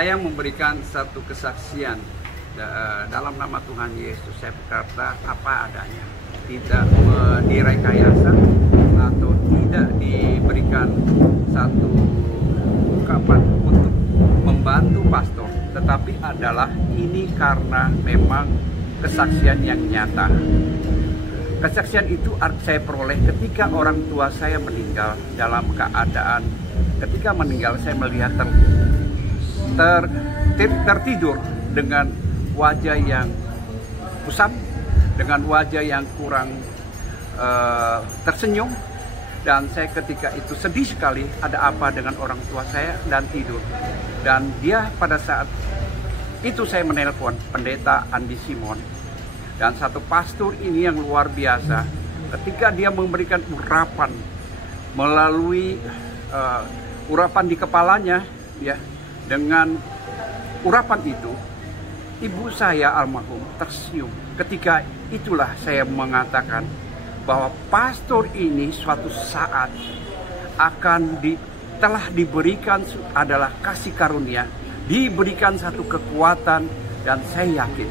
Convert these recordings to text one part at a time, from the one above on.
Saya memberikan satu kesaksian dalam nama Tuhan Yesus. Saya berkata apa adanya, tidak direkayasa atau tidak diberikan satu ungkapan untuk membantu pastor, tetapi adalah ini karena memang kesaksian yang nyata. Kesaksian itu saya peroleh ketika orang tua saya meninggal dalam keadaan ketika meninggal saya melihat tertidur dengan wajah yang kusam, dengan wajah yang kurang tersenyum, dan saya ketika itu sedih sekali, ada apa dengan orang tua saya, dan tidur. Dan dia pada saat itu saya menelpon pendeta Andi Simon, dan satu pastor ini yang luar biasa ketika dia memberikan urapan melalui urapan di kepalanya, ya, dengan urapan itu ibu saya almarhum tersenyum. Ketika itulah saya mengatakan bahwa pastor ini suatu saat telah diberikan adalah kasih karunia, diberikan satu kekuatan, dan saya yakin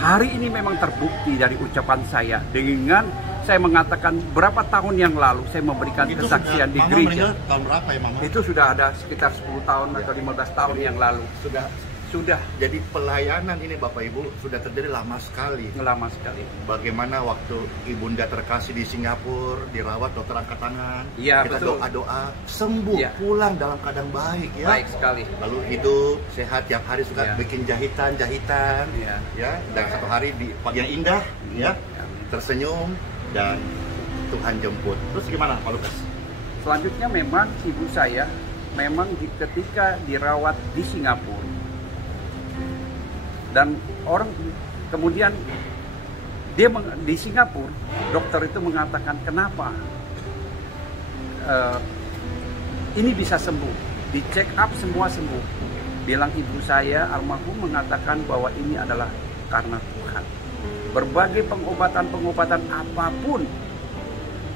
hari ini memang terbukti dari ucapan saya dengan saya mengatakan berapa tahun yang lalu saya memberikan itu kesaksian di gereja. Tahun berapa ya Mama? Itu sudah ada sekitar 10 tahun atau 15 tahun yang lalu. Sudah. Jadi pelayanan ini Bapak Ibu sudah terjadi lama sekali. Lama sekali. Bagaimana waktu ibunda terkasih di Singapura dirawat dokter angkat tangan, ya, kita betul. doa-doa sembuh, ya, pulang dalam keadaan baik, ya. Baik sekali. Lalu hidup sehat, tiap hari suka ya, bikin jahitan, ya. Dan satu hari di pagi yang indah, ya, tersenyum dan Tuhan jemput. Terus gimana Pak Lukas? Selanjutnya memang ibu saya memang ketika dirawat di Singapura. Dan orang kemudian dia di Singapura, dokter itu mengatakan kenapa ini bisa sembuh, di check up semua sembuh. Bilang ibu saya almarhum mengatakan bahwa ini adalah karena Tuhan. Berbagai pengobatan apapun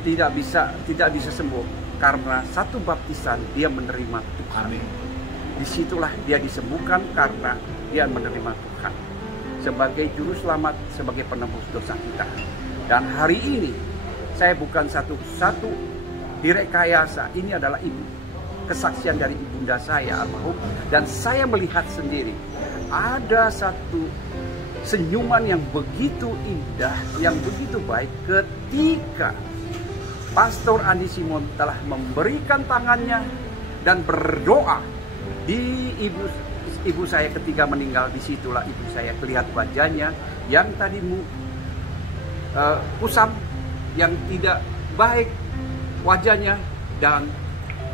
tidak bisa sembuh karena satu baptisan dia menerima Tuhan. Amin. Disitulah dia disembuhkan karena dia menerima Tuhan sebagai juru selamat, sebagai penebus dosa kita. Dan hari ini saya bukan satu direkayasa, ini adalah kesaksian dari ibunda saya almarhum, dan saya melihat sendiri ada satu senyuman yang begitu indah, yang begitu baik ketika Pastor Andi Simon telah memberikan tangannya dan berdoa di ibu saya ketika meninggal. Disitulah ibu saya lihat wajahnya yang tadi kusam, yang tidak baik wajahnya, dan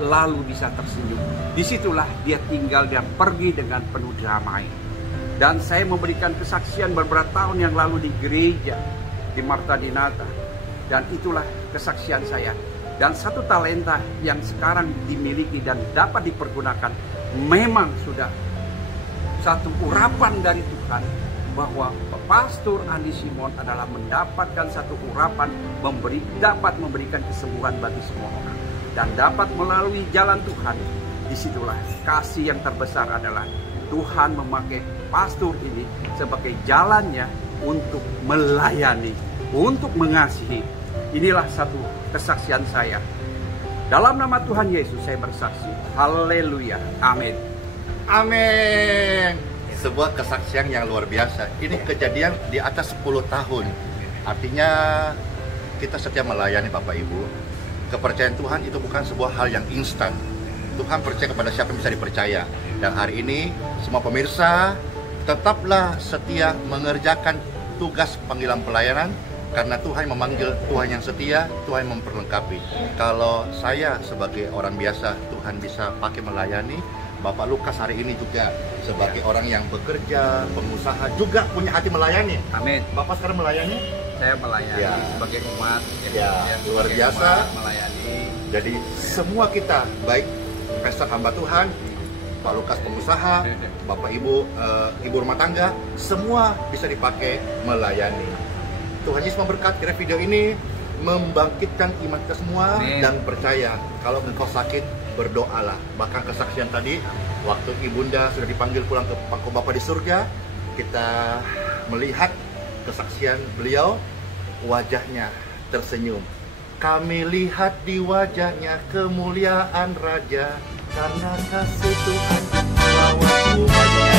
lalu bisa tersenyum. Disitulah dia tinggal dan pergi dengan penuh damai. Dan saya memberikan kesaksian beberapa tahun yang lalu di gereja di Marta Dinata, dan itulah kesaksian saya. Dan satu talenta yang sekarang dimiliki dan dapat dipergunakan memang sudah satu urapan dari Tuhan, bahwa Pastor Andi Simon adalah mendapatkan satu urapan dapat memberikan kesembuhan bagi semua orang, dan dapat melalui jalan Tuhan. Disitulah kasih yang terbesar adalah Tuhan memakai pastor ini sebagai jalannya untuk melayani, untuk mengasihi. Inilah satu kesaksian saya. Dalam nama Tuhan Yesus saya bersaksi. Haleluya. Amin. Amin. Sebuah kesaksian yang luar biasa. Ini kejadian di atas 10 tahun. Artinya kita setia melayani Bapak Ibu. Kepercayaan Tuhan itu bukan sebuah hal yang instan. Tuhan percaya kepada siapa yang bisa dipercaya. Dan hari ini semua pemirsa tetaplah setia mengerjakan tugas panggilan pelayanan. Karena Tuhan memanggil, Tuhan yang setia, Tuhan yang memperlengkapi. Kalau saya sebagai orang biasa, Tuhan bisa pakai melayani. Bapak Lukas hari ini juga sebagai orang yang bekerja, pengusaha, juga punya hati melayani. Amin. Bapak sekarang melayani? Saya melayani sebagai umat. Luar biasa. Melayani. Jadi semua kita, baik pesta hamba Tuhan, Pak Lukas pengusaha, Bapak Ibu ibu rumah tangga, semua bisa dipakai melayani. Tuhan Yesus memberkati video ini, membangkitkan iman kita semua. Amin. Dan percaya kalau engkau sakit, berdoalah. Bahkan kesaksian tadi Waktu ibunda sudah dipanggil pulang ke pangku Bapa di surga, kita melihat kesaksian beliau, wajahnya tersenyum. Kami lihat di wajahnya kemuliaan Raja, karena kasih Tuhan melawat umatnya.